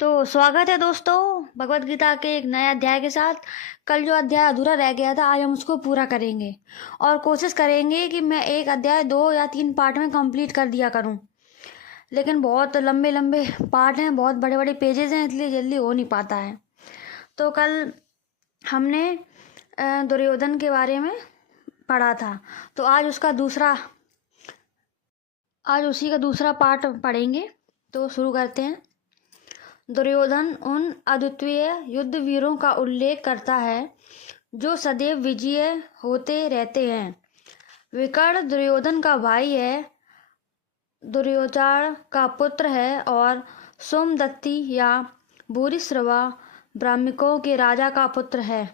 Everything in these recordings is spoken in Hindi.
तो स्वागत है दोस्तों भगवत गीता के एक नए अध्याय के साथ। कल जो अध्याय अधूरा रह गया था आज हम उसको पूरा करेंगे और कोशिश करेंगे कि मैं एक अध्याय 2 या 3 पार्ट में कंप्लीट कर दिया करूं। लेकिन बहुत लंबे लंबे पार्ट हैं, बहुत बड़े बड़े पेजेस हैं, इसलिए जल्दी हो नहीं पाता है। तो कल हमने दुर्योधन के बारे में पढ़ा था, तो आज उसी का दूसरा पार्ट पढ़ेंगे। तो शुरू करते हैं। दुर्योधन उन अद्वितीय युद्ध वीरों का उल्लेख करता है जो सदैव विजयी होते रहते हैं। विकर्ण दुर्योधन का भाई है, दुर्योधन का पुत्र है और सोमदत्ती या भूरिश्रवा ब्राह्मणों के राजा का पुत्र है।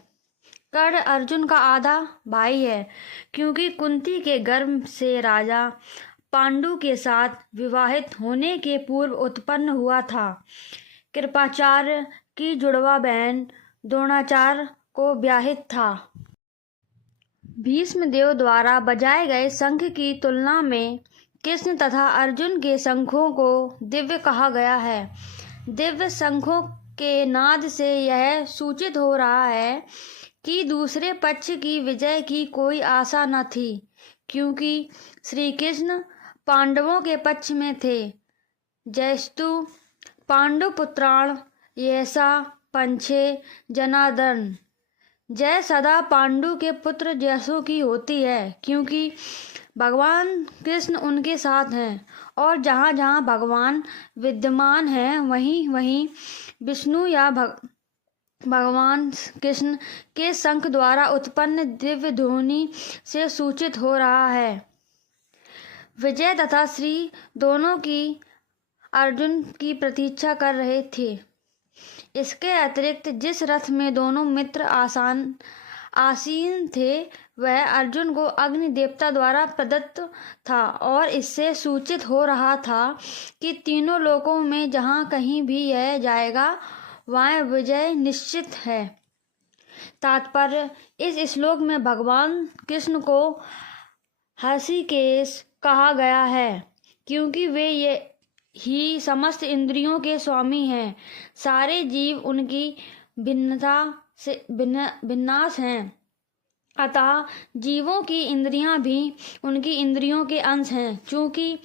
कर्ण अर्जुन का आधा भाई है क्योंकि कुंती के गर्भ से राजा पांडु के साथ विवाहित होने के पूर्व उत्पन्न हुआ था। कृपाचार्य की जुड़वा बहन द्रोणाचार्य को ब्याहित था। भीष्मदेव द्वारा बजाए गए शंख की तुलना में कृष्ण तथा अर्जुन के शंखों को दिव्य कहा गया है। दिव्य शंखों के नाद से यह सूचित हो रहा है कि दूसरे पक्ष की विजय की कोई आशा न थी, क्योंकि श्री कृष्ण पांडवों के पक्ष में थे। जयस्तु पांडुपुत्राण यैसा पंछे जनार्दन। जय सदा पांडु के पुत्र जैसों की होती है, क्योंकि भगवान कृष्ण उनके साथ हैं और जहाँ जहाँ भगवान विद्यमान हैं वहीं वहीं विष्णु या भगवान कृष्ण के शंख द्वारा उत्पन्न दिव्य ध्वनि से सूचित हो रहा है। विजय तथा श्री दोनों की अर्जुन की प्रतीक्षा कर रहे थे। इसके अतिरिक्त जिस रथ में दोनों मित्र आसीन थे वह अर्जुन को अग्नि देवता द्वारा प्रदत्त था और इससे सूचित हो रहा था कि तीनों लोकों में जहाँ कहीं भी यह जाएगा वहाँ विजय निश्चित है। तात्पर्य, इस श्लोक में भगवान कृष्ण को हर्षिकेश कहा गया है क्योंकि वे ही समस्त इंद्रियों के स्वामी हैं। सारे जीव उनकी भिन्नता से विनाश हैं, अतः जीवों की इंद्रियां भी उनकी इंद्रियों के अंश हैं। चूंकि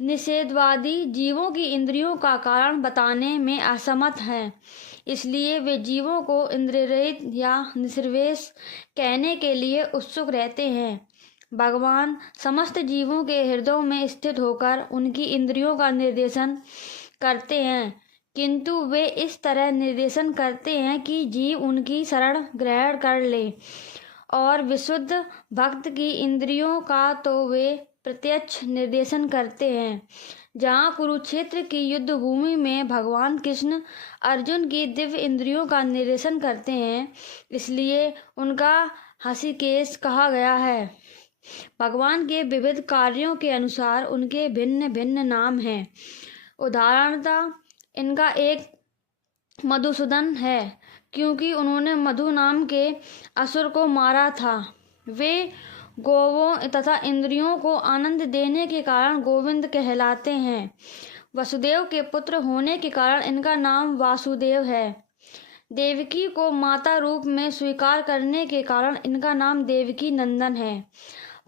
निषेधवादी जीवों की इंद्रियों का कारण बताने में असमर्थ हैं, इसलिए वे जीवों को इंद्रियरहित या निष्क्रिय कहने के लिए उत्सुक रहते हैं। भगवान समस्त जीवों के हृदयों में स्थित होकर उनकी इंद्रियों का निर्देशन करते हैं, किंतु वे इस तरह निर्देशन करते हैं कि जीव उनकी शरण ग्रहण कर ले। और विशुद्ध भक्त की इंद्रियों का तो वे प्रत्यक्ष निर्देशन करते हैं। जहाँ कुरुक्षेत्र की युद्ध भूमि में भगवान कृष्ण अर्जुन की दिव्य इंद्रियों का निर्देशन करते हैं, इसलिए उनका हर्षिकेश कहा गया है। भगवान के विविध कार्यों के अनुसार उनके भिन्न भिन्न नाम हैं। उदाहरणतः इनका एक मधुसूदन है क्योंकि उन्होंने मधु नाम के असुर को मारा था। वे गोवों तथा इंद्रियों को आनंद देने के कारण गोविंद कहलाते हैं। वसुदेव के पुत्र होने के कारण इनका नाम वासुदेव है। देवकी को माता रूप में स्वीकार करने के कारण इनका नाम देवकी नंदन है।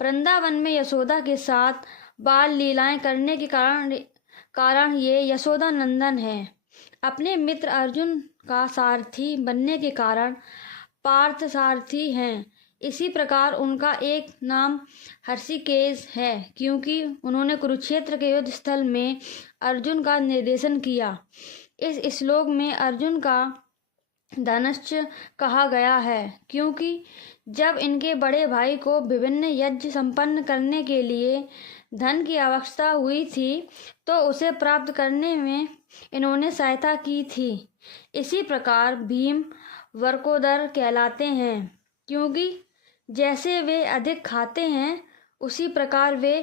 वृंदावन में यशोदा के साथ बाल लीलाएं करने के कारण ये यशोदा नंदन है। अपने मित्र अर्जुन का सारथी बनने के कारण पार्थ सारथी हैं। इसी प्रकार उनका एक नाम हर्षिकेश है क्योंकि उन्होंने कुरुक्षेत्र के युद्ध स्थल में अर्जुन का निर्देशन किया। इस श्लोक में अर्जुन का धनुष कहा गया है क्योंकि जब इनके बड़े भाई को विभिन्न यज्ञ संपन्न करने के लिए धन की आवश्यकता हुई थी तो उसे प्राप्त करने में इन्होंने सहायता की थी। इसी प्रकार भीम वर्कोदर कहलाते हैं क्योंकि जैसे वे अधिक खाते हैं उसी प्रकार वे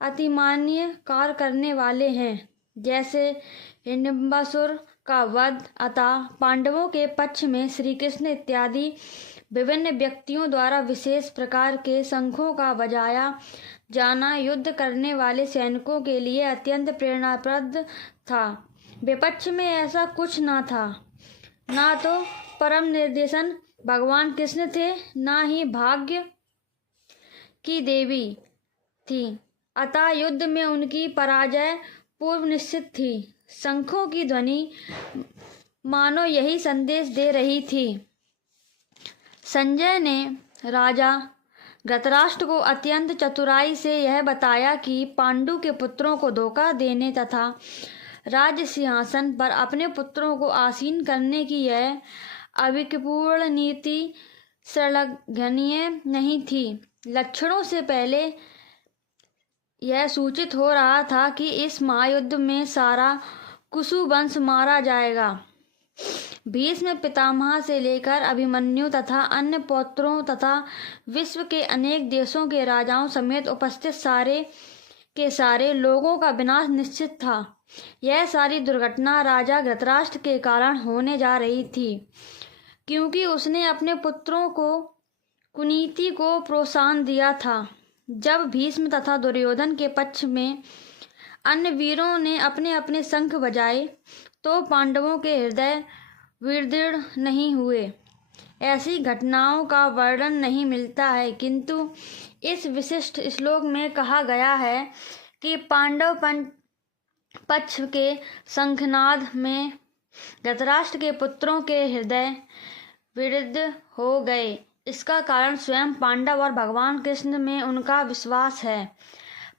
अतिमान्य कार्य करने वाले हैं। जैसे हिडिंबासुर का वध, अतः पांडवों के पक्ष में श्री कृष्ण इत्यादि विभिन्न व्यक्तियों द्वारा विशेष प्रकार के शंखों का बजाया जाना युद्ध करने वाले सैनिकों के लिए अत्यंत प्रेरणाप्रद था। विपक्ष में ऐसा कुछ ना था। ना तो परम निर्देशन भगवान कृष्ण थे, ना ही भाग्य की देवी थी। अतः युद्ध में उनकी पराजय पूर्व निश्चित थी। शंखों की ध्वनि मानो यही संदेश दे रही थी। संजय ने राजा धृतराष्ट्र को अत्यंत चतुराई से यह बताया कि पांडु के पुत्रों को धोखा देने तथा राज्य सिंहासन पर अपने पुत्रों को आसीन करने की यह अविवेकपूर्ण नीति श्लाघनीय नहीं थी। लक्षणों से पहले यह सूचित हो रहा था कि इस महायुद्ध में सारा कुशु वंश मारा जाएगा। भीष्म पितामह से लेकर अभिमन्यु तथा अन्य पौत्रों तथा विश्व के अनेक देशों के राजाओं समेत उपस्थित सारे के सारे लोगों का विनाश निश्चित था। यह सारी दुर्घटना राजा धृतराष्ट्र के कारण होने जा रही थी, क्योंकि उसने अपने पुत्रों को कुनीति को प्रोत्साहन दिया था। जब भीष्म तथा दुर्योधन के पक्ष में अन्य वीरों ने अपने अपने शंख बजाए तो पांडवों के हृदय विदीर्ण नहीं हुए। ऐसी घटनाओं का वर्णन नहीं मिलता है, किंतु इस विशिष्ट श्लोक में कहा गया है कि पांडव पक्ष के शंखनाद में धृतराष्ट्र के पुत्रों के हृदय विदीर्ण हो गए। इसका कारण स्वयं पांडव और भगवान कृष्ण में उनका विश्वास है।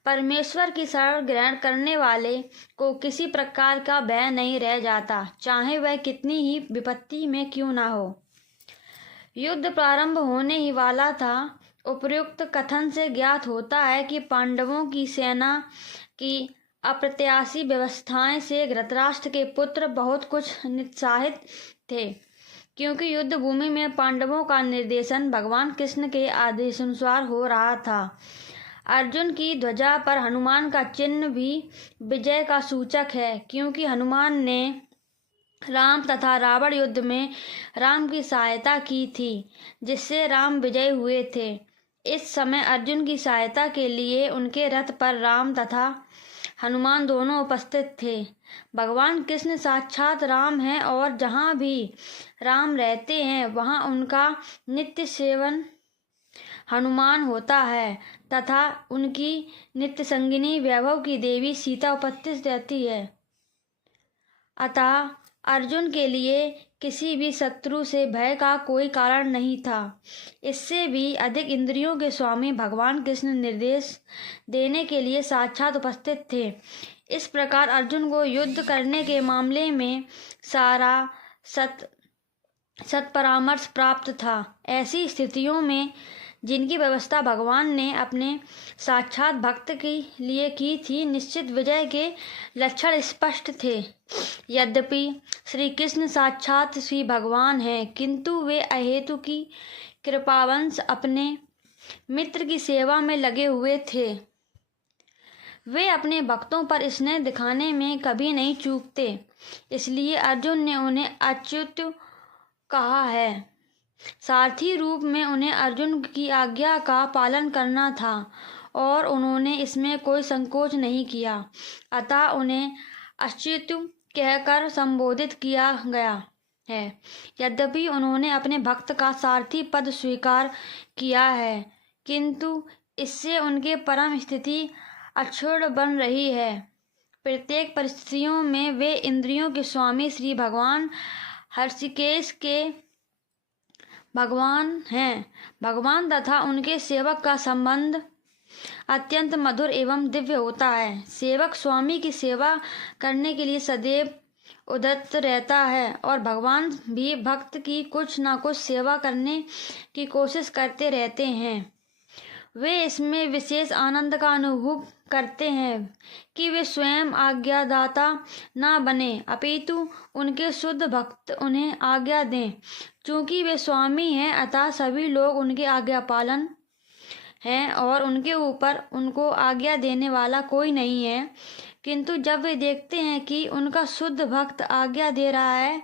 परमेश्वर की शरण ग्रहण करने वाले को किसी प्रकार का भय नहीं रह जाता, चाहे वह कितनी ही विपत्ति में क्यों ना हो। युद्ध प्रारंभ होने ही वाला था। उपर्युक्त कथन से ज्ञात होता है कि पांडवों की सेना की अप्रत्याशी व्यवस्थाएं से धृतराष्ट्र के पुत्र बहुत कुछ निरुत्साहित थे, क्योंकि युद्ध भूमि में पांडवों का निर्देशन भगवान कृष्ण के आदेशानुसार हो रहा था। अर्जुन की ध्वजा पर हनुमान का चिन्ह भी विजय का सूचक है, क्योंकि हनुमान ने राम तथा रावण युद्ध में राम की सहायता की थी, जिससे राम विजय हुए थे। इस समय अर्जुन की सहायता के लिए उनके रथ पर राम तथा हनुमान दोनों उपस्थित थे। भगवान कृष्ण साक्षात राम हैं और जहाँ भी राम रहते हैं वहाँ उनका नित्य सेवन हनुमान होता है तथा उनकी नित्य संगिनी वैभव की देवी सीता उपस्थित रहती है। अतः अर्जुन के लिए किसी भी शत्रु से भय का कोई कारण नहीं था। इससे भी अधिक इंद्रियों के स्वामी भगवान कृष्ण निर्देश देने के लिए साक्षात उपस्थित थे। इस प्रकार अर्जुन को युद्ध करने के मामले में सारा सत्परामर्श प्राप्त था। ऐसी स्थितियों में जिनकी व्यवस्था भगवान ने अपने साक्षात भक्त के लिए की थी, निश्चित विजय के लक्षण स्पष्ट थे। यद्यपि श्री कृष्ण साक्षात श्री भगवान हैं, किंतु वे अहेतु की कृपावंश अपने मित्र की सेवा में लगे हुए थे। वे अपने भक्तों पर स्नेह दिखाने में कभी नहीं चूकते। इसलिए अर्जुन ने उन्हें अच्युत कहा है। सारथी रूप में उन्हें अर्जुन की आज्ञा का पालन करना था और उन्होंने इसमें कोई संकोच नहीं किया। अतः उन्हें अच्युत कहकर संबोधित किया गया है। यद्यपि उन्होंने अपने भक्त का सारथी पद स्वीकार किया है, किंतु इससे उनके परम स्थिति अक्षुण्ण बन रही है। प्रत्येक परिस्थितियों में वे इंद्रियों के स्वामी श्री भगवान हृषिकेश के भगवान हैं। भगवान तथा उनके सेवक का संबंध अत्यंत मधुर एवं दिव्य होता है। सेवक स्वामी की सेवा करने के लिए सदैव उद्यत रहता है और भगवान भी भक्त की कुछ न कुछ सेवा करने की कोशिश करते रहते हैं। वे इसमें विशेष आनंद का अनुभव करते हैं कि वे स्वयं आज्ञादाता न बने, अपितु उनके शुद्ध भक्त उन्हें आज्ञा दें। चूँकि वे स्वामी हैं, अतः सभी लोग उनके आज्ञा पालन हैं और उनके ऊपर उनको आज्ञा देने वाला कोई नहीं है। किंतु जब वे देखते हैं कि उनका शुद्ध भक्त आज्ञा दे रहा है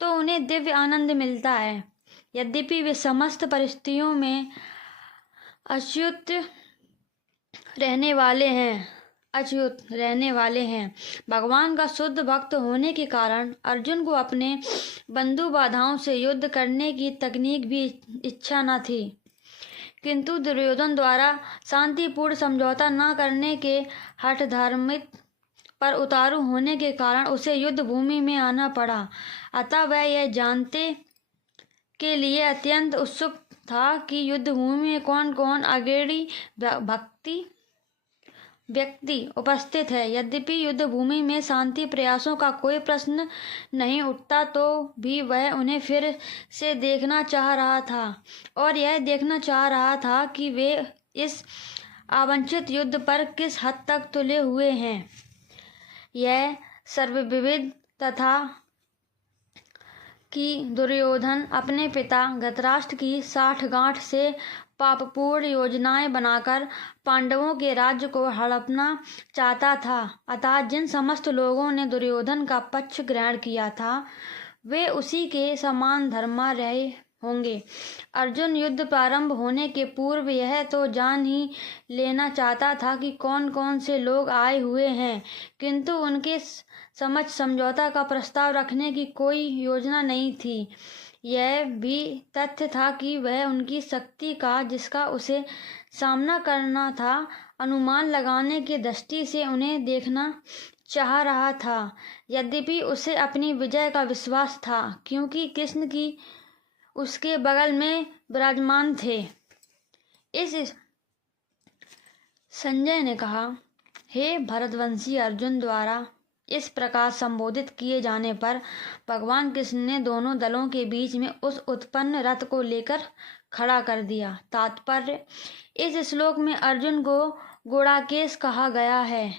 तो उन्हें दिव्य आनंद मिलता है। यद्यपि वे समस्त परिस्थितियों में अच्युत रहने वाले हैं, अच्युत रहने वाले हैं। भगवान का शुद्ध भक्त होने के कारण अर्जुन को अपने बंधु बाधाओं से युद्ध करने की तकनीक भी इच्छा न थी, किंतु दुर्योधन द्वारा शांतिपूर्ण समझौता न करने के हठ धार्मिक पर उतारू होने के कारण उसे युद्ध भूमि में आना पड़ा। अतः वह यह जानते के लिए अत्यंत उत्सुक था कि युद्ध भूमि में कौन कौन अग्रणी व्यक्ति उपस्थित है। यद्यपि युद्ध भूमि में शांति प्रयासों का कोई प्रश्न नहीं उठता, तो भी वह उन्हें फिर से देखना चाह रहा था और यह देखना चाह रहा था कि वे इस अवांछित युद्ध पर किस हद तक तुले हुए हैं। यह सर्वविदित तथा कि दुर्योधन अपने पिता धृतराष्ट्र की साठगांठ से पापपूर्ण योजनाएं बनाकर पांडवों के राज्य को हड़पना चाहता था। अतः जिन समस्त लोगों ने दुर्योधन का पक्ष ग्रहण किया था, वे उसी के समान धर्मा रहे होंगे। अर्जुन युद्ध प्रारंभ होने के पूर्व यह तो जान ही लेना चाहता था कि कौन कौन से लोग आए हुए हैं, किंतु उनके समझ समझौता का प्रस्ताव रखने की कोई योजना नहीं थी। यह भी तथ्य था कि वह उनकी शक्ति का, जिसका उसे सामना करना था, अनुमान लगाने की दृष्टि से उन्हें देखना चाह रहा था। यद्यपि उसे अपनी विजय का विश्वास था, क्योंकि कृष्ण की उसके बगल में विराजमान थे। इस संजय ने कहा, हे भरतवंशी अर्जुन द्वारा इस प्रकार संबोधित किए जाने पर भगवान कृष्ण ने दोनों दलों के बीच में उस उत्पन्न रथ को लेकर खड़ा कर दिया। तात्पर्य, इस श्लोक में अर्जुन को गुणाकेश कहा गया है।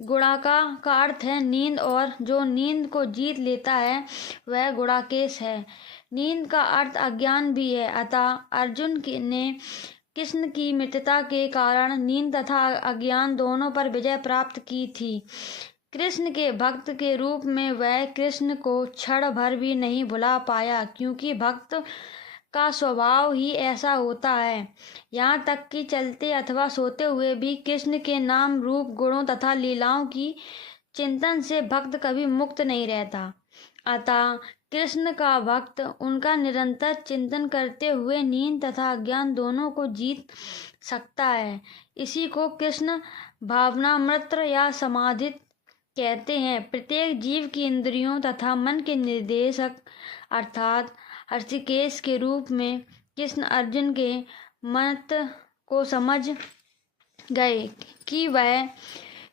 गुणाका का अर्थ है नींद, और जो नींद को जीत लेता है वह गुणाकेश है। नींद का अर्थ अज्ञान भी है। अतः अर्जुन ने कृष्ण की मित्रता के कारण नींद तथा अज्ञान दोनों पर विजय प्राप्त की थी। कृष्ण के भक्त के रूप में वह कृष्ण को क्षण भर भी नहीं भुला पाया, क्योंकि भक्त का स्वभाव ही ऐसा होता है। यहाँ तक कि चलते अथवा सोते हुए भी कृष्ण के नाम, रूप, गुणों तथा लीलाओं की चिंतन से भक्त कभी मुक्त नहीं रहता। अतः कृष्ण का भक्त उनका निरंतर चिंतन करते हुए नींद तथा अज्ञान दोनों को जीत सकता है। इसी को कृष्ण भावनामृत या समाधि कहते हैं। प्रत्येक जीव की इंद्रियों तथा मन के निर्देशक अर्थात ऋषिकेश के रूप में कृष्ण अर्जुन के मत को समझ गए कि वह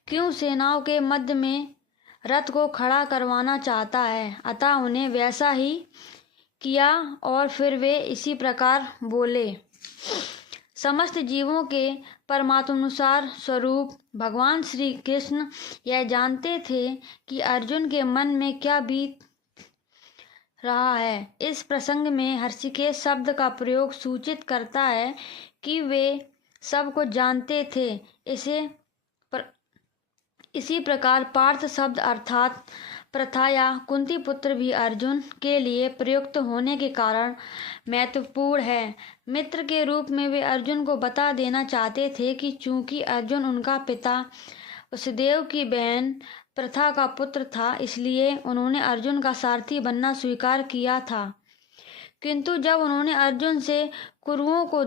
क्यों सेनाओं के मध्य में रथ को खड़ा करवाना चाहता है। अतः उन्हें वैसा ही किया और फिर वे इसी प्रकार बोले। समस्त जीवों के परमात्मानुसार स्वरूप भगवान श्री कृष्ण यह जानते थे कि अर्जुन के मन में क्या बीत रहा है। इस प्रसंग में ऋषिकेश शब्द का प्रयोग सूचित करता है कि वे सब कुछ जानते थे। इसी प्रकार पार्थ शब्द अर्थात प्रथा या कुंती पुत्र भी अर्जुन के लिए प्रयुक्त होने के कारण महत्वपूर्ण है। मित्र के रूप में वे अर्जुन को बता देना चाहते थे कि चूंकि अर्जुन उनका पिता वसुदेव की बहन प्रथा का पुत्र था, इसलिए उन्होंने अर्जुन का सारथी बनना स्वीकार किया था। किंतु जब उन्होंने अर्जुन से कुरुओं को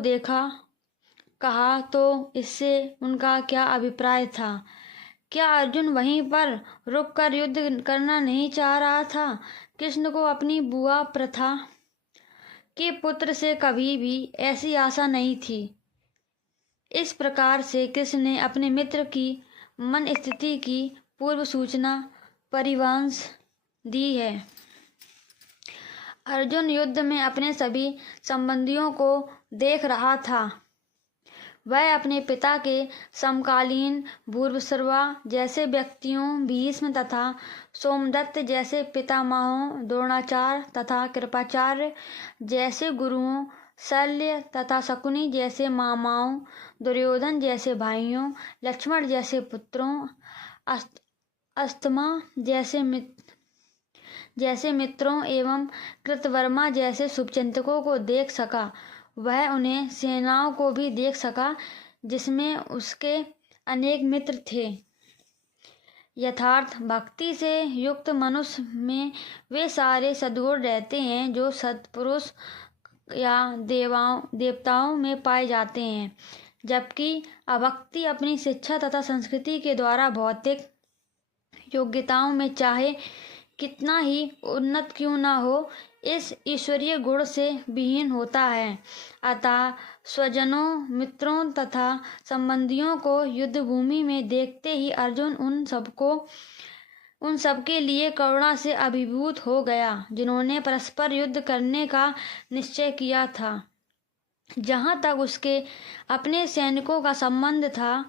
कहा तो इससे उनका क्या अभिप्राय था? क्या अर्जुन वहीं पर रुककर युद्ध करना नहीं चाह रहा था? कृष्ण को अपनी बुआ प्रथा के पुत्र से कभी भी ऐसी आशा नहीं थी। इस प्रकार से कृष्ण ने अपने मित्र की मन स्थिति की पूर्व सूचना परिवंश दी है। अर्जुन युद्ध में अपने सभी संबंधियों को देख रहा था। वह अपने पिता के समकालीन भूर्भुसर्वा जैसे व्यक्तियों, भीष्म तथा सोमदत्त जैसे पितामहों, द्रोणाचार्य तथा कृपाचार्य जैसे गुरुओं, शल्य तथा शकुनी जैसे मामाओं, दुर्योधन जैसे भाइयों, लक्ष्मण जैसे पुत्रों, अस्थमा जैसे मित्रों एवं कृतवर्मा जैसे शुभचिंतकों को देख सका। वह उन्हें सेनाओं को भी देख सका जिसमें उसके अनेक मित्र थे। यथार्थ भक्ति से युक्त मनुष्य में वे सारे सद्गुण रहते हैं जो सत्पुरुष या देवताओं में पाए जाते हैं, जबकि अभक्ति अपनी शिक्षा तथा संस्कृति के द्वारा भौतिक योग्यताओं में चाहे कितना ही उन्नत क्यों न हो, इस ईश्वरीय गुण से विहीन होता है। अतः स्वजनों, मित्रों तथा संबंधियों को युद्ध भूमि में देखते ही अर्जुन उन सबके लिए करुणा से अभिभूत हो गया, जिन्होंने परस्पर युद्ध करने का निश्चय किया था। जहाँ तक उसके अपने सैनिकों का संबंध था,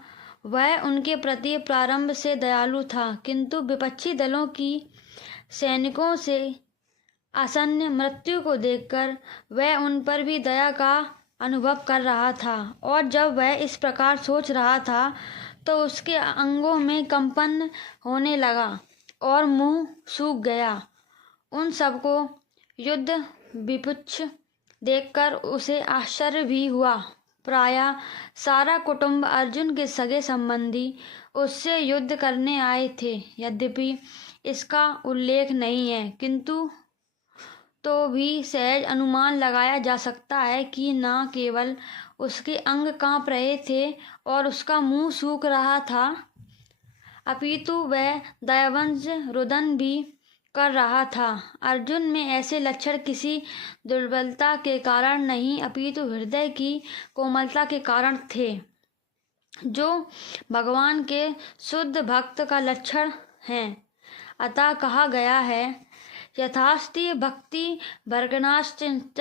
वह उनके प्रति प्रारंभ से दयालु था, किंतु विपक्षी दलों की सैनिकों से आसन्न मृत्यु को देखकर वह उन पर भी दया का अनुभव कर रहा था। और जब वह इस प्रकार सोच रहा था तो उसके अंगों में कंपन होने लगा और मुंह सूख गया। उन सबको युद्ध विभत्स देखकर उसे आश्चर्य भी हुआ। प्रायः सारा कुटुंब अर्जुन के सगे संबंधी उससे युद्ध करने आए थे। यद्यपि इसका उल्लेख नहीं है, किंतु तो भी सहज अनुमान लगाया जा सकता है कि न केवल उसके अंग कांप रहे थे और उसका मुंह सूख रहा था, अपितु वह दयावंश रुदन भी कर रहा था। अर्जुन में ऐसे लक्षण किसी दुर्बलता के कारण नहीं, अपितु हृदय की कोमलता के कारण थे, जो भगवान के शुद्ध भक्त का लक्षण हैं। अतः कहा गया है, यथास्ति भक्ति भर्गनाश्चिंत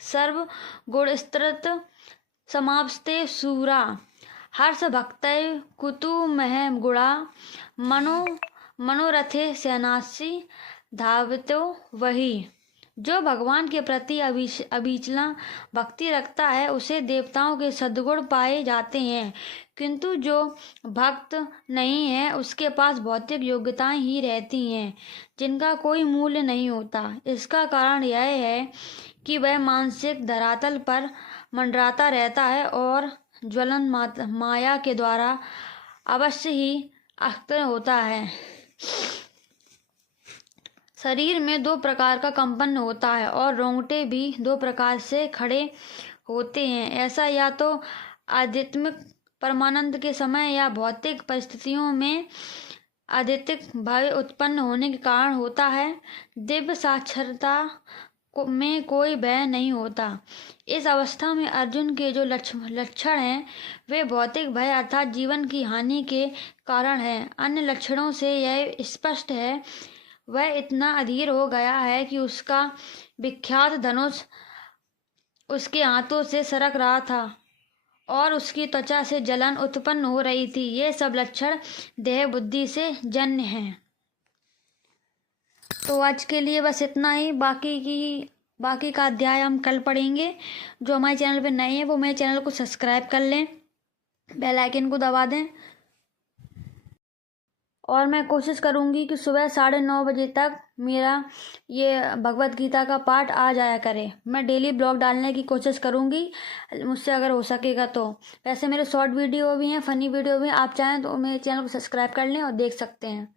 सर्वगुणस्तृत समाप्ते सूरा हर्ष भक्तय कुतुमह गुणा मनोरथे सेनासी धावतो वही। जो भगवान के प्रति अविचला भक्ति रखता है, उसे देवताओं के सद्गुण पाए जाते हैं, किंतु जो भक्त नहीं है उसके पास भौतिक योग्यताएं ही रहती हैं, जिनका कोई मूल्य नहीं होता। इसका कारण यह है कि वह मानसिक धरातल पर मंडराता रहता है और ज्वलन माया के द्वारा अवश्य ही अस्त होता है। शरीर में दो प्रकार का कंपन होता है और रोंगटे भी दो प्रकार से खड़े होते हैं। ऐसा या तो आध्यात्मिक परमानंद के समय या भौतिक परिस्थितियों में आध्यात्मिक भाव उत्पन्न होने के कारण होता है। दिव्य साक्षरता में कोई भय नहीं होता। इस अवस्था में अर्जुन के जो लक्षण हैं, वे भौतिक भय अर्थात जीवन की हानि के कारण हैं। अन्य लक्षणों से यह स्पष्ट है, वह इतना अधीर हो गया है कि उसका विख्यात धनुष उसके हाथों से सरक रहा था और उसकी त्वचा से जलन उत्पन्न हो रही थी। ये सब लक्षण देह बुद्धि से जन्य हैं। तो आज के लिए बस इतना ही। बाकी का अध्याय हम कल पढ़ेंगे। जो हमारे चैनल पे नए हैं वो मेरे चैनल को सब्सक्राइब कर लें, बेल आइकन को दबा दें, और मैं कोशिश करूंगी कि सुबह 9:30 बजे तक मेरा ये भगवत गीता का पाठ आ जाया करे। मैं डेली ब्लॉग डालने की कोशिश करूंगी, मुझसे अगर हो सकेगा तो। वैसे मेरे शॉर्ट वीडियो भी हैं, फ़नी वीडियो भी हैं, आप चाहें तो मेरे चैनल को सब्सक्राइब कर लें और देख सकते हैं।